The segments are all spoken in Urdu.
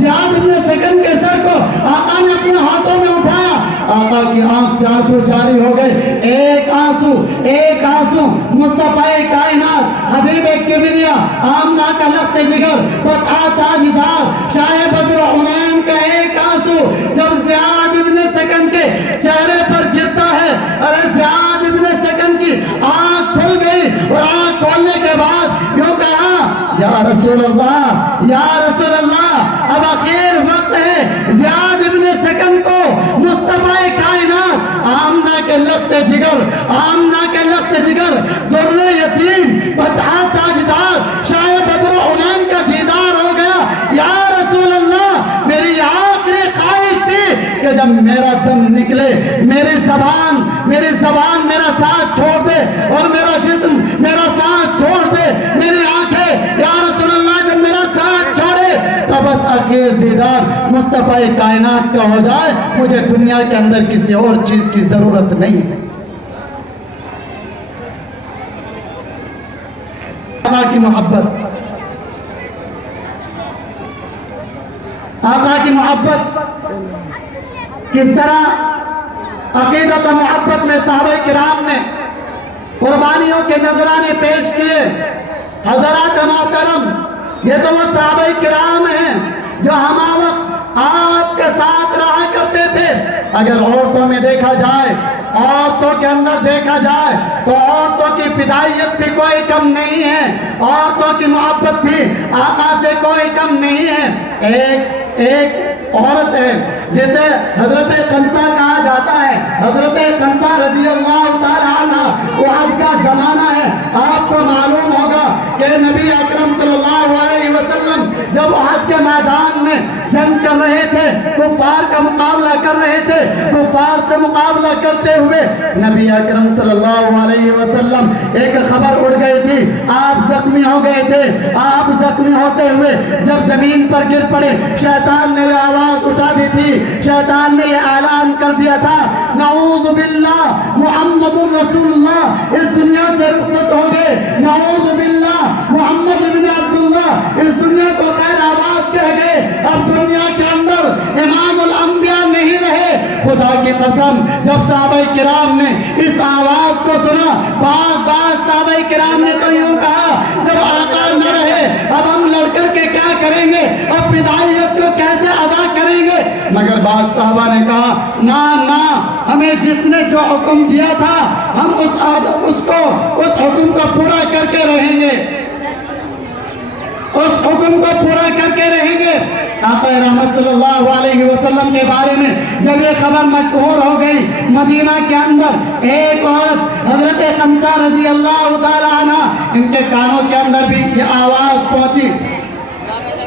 زیاد ابن سکن کے سر کو آقا نے اپنے ہاتھوں میں اٹھایا، آقا کی آنکھ سے آنسو جاری ہو گئے، ایک آنسو مصطفیٰ کائنات حبیب کبریا آمنہ کا لخت جگر فتح تاجدار شاہ بدر عنین کا ایک آنسو جب زیاد ابن سکن کے چہرے پر گرتا ہے، ارے زیاد ابن سکن کی آنکھ کھل گئی اور آنکھ کھولنے کے بعد یوں کہا، یا رسول اللہ، یا رسول اللہ، اب آخر وقت ہے زیاد ابن سکن کو مصطفیٰ کائنات آمنہ کے لخت جگر در یتیم فتح تاجدار شاہ بدر عنین کا دیدار ہو گیا۔ یا رسول اللہ، میری آخری خواہش تھی کہ جب میرا دم نکلے میری زبان میرا ساتھ چھوڑ دے اور میرا جسم میرا ساتھ چھوڑ دے، میری آنکھیں یا رسول اللہ جب میرا ساتھ چھوڑے تو بس آخر دیدار مصطفیٰ کائنات کا ہو جائے، مجھے دنیا کے اندر کسی اور چیز کی ضرورت نہیں ہے۔ آقا کی محبت کس طرح عقیدت و محبت میں صحابہ کرام نے قربانیوں کے نذرانے پیش کیے۔ حضرات محترم، یہ تو وہ صحابہ کرام ہیں جو ہمہ وقت آپ کے ساتھ رہا کرتے تھے۔ اگر عورتوں میں دیکھا جائے، عورتوں کے اندر دیکھا جائے تو عورتوں کی فدائیت بھی کوئی کم نہیں ہے، عورتوں کی محبت بھی آقا سے کوئی کم نہیں ہے۔ ایک عورت ہے جسے حضرت قنصہ کہا جاتا ہے، حضرت قنصہ رضی اللہ تعالیٰ عنہ، وہ آج کا زمانہ ہے۔ آپ کو معلوم ہوگا کہ نبی اکرم صلی اللہ علیہ وسلم جب احد کے میدان میں جنگ کر رہے تھے، کفار کا مقابلہ کر رہے تھے، کفار سے مقابلہ کرتے ہوئے نبی اکرم صلی اللہ علیہ وسلم ایک خبر اڑ گئی تھی، آپ زخمی ہو گئے تھے۔ آپ زخمی ہوتے ہوئے جب زمین پر گر پڑے، شیطان نے یہ آواز اٹھا دی تھی، شیطان نے یہ اعلان کر دیا تھا، نعوذ باللہ محمد الرسول اللہ اس دنیا سے رخصت ہو گئے، نعوذ باللہ محمد ابن عبداللہ اس دنیا کو خیر آباد کہہ گئے، اب دنیا کے اندر امام الانبیاء نہیں رہے۔ خدا کی قسم، جب صحابہ کرام نے اس آواز کو سنا، بعض صحابہ کرام نے تو یوں کہا، جب آقا نہ رہے اب ہم لڑ کر کے کیا کریں گے، اب فدائیت کو کیسے ادا کریں گے؟ مگر بعض صحابہ نے کہا، نہ ہمیں جس نے جو حکم دیا تھا ہم اس حکم کو پورا کر کے رہیں گے، اس حکم کو پورا کر کے رہیں گے۔ آقا رحمت صلی اللہ علیہ وسلم کے بارے میں جب یہ خبر مشہور ہو گئی، مدینہ کے اندر ایک عورت حضرت قنصہ رضی اللہ تعالیٰ عنہ، ان کے کانوں کے اندر بھی یہ آواز پہنچی،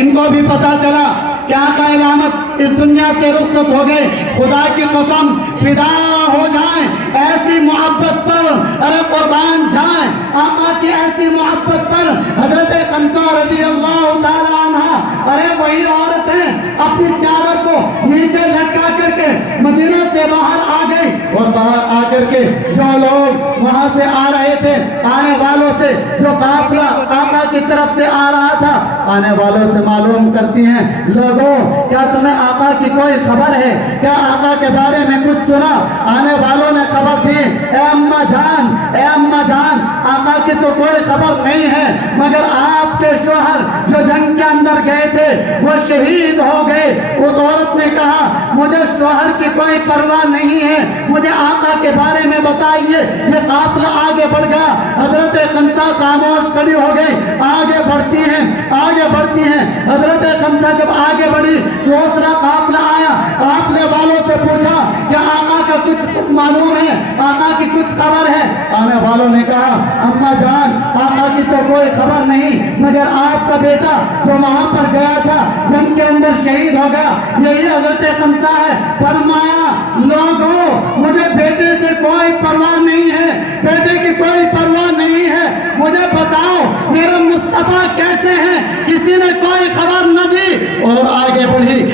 ان کو بھی پتا چلا کہ آقا رحمت اس دنیا سے رخصت ہو گئے۔ خدا کی قسم، فدا ہو جائیں ایسی محبت پر، ارے قربان جائیں آقا کی ایسی محبت پر۔ حضرت قنصہ رضی اللہ تعالیٰ عنہ، ارے وہی عورت ہیں، اپنی چادر کو نیچے لٹکا کر کے مدینہ سے باہر آ گئی، اور باہر آ کر کے جو لوگ وہاں سے آ رہے تھے، آنے والوں سے جو قافلہ آقا کی طرف سے آ رہا تھا، آنے والوں سے معلوم کرتی ہیں، لوگوں کیا تمہیں آقا کی کوئی خبر ہے؟ کیا آقا کے بارے میں کچھ سنا؟ آنے والوں نے خبر دی، اے اماں جان آقا کی تو کوئی خبر نہیں ہے، مگر آپ کے شوہر جو جنگ کے اندر گئے تھے وہ شہید ہو گئے۔ اس عورت نے کہا، مجھے شوہر کی کوئی پرواہ نہیں ہے، مجھے آقا کے بارے میں بتائیے۔ یہ قافلہ آگے بڑھ گیا، حضرت قنصہ خاموش کھڑی ہو گئی، آگے بڑھتی ہیں۔ حضرت قنصہ جب آگے بڑھی، دوسرا قافلہ آیا، قافلے والوں سے پوچھا کہ آقا کا کچھ معلوم ہے، آقا کی کچھ خبر ہے؟ آنے والوں نے کہا، اماں جان آقا کی تو کوئی خبر نہیں، مگر آپ کا بیٹا جو وہاں پر گیا تھا جنگ کے اندر شہید ہو گیا، یہی حضرت قنصہ ہے۔ فرمایا، لوگوں مجھے بیٹے سے کوئی پرواہ نہیں ہے، بیٹے کی کوئی پرواہ نہیں ہے، مجھے بتاؤ میرے مصطفیٰ کیسے ہیں؟ کسی نے کوئی خبر نہ دی، اور آگے بڑھی۔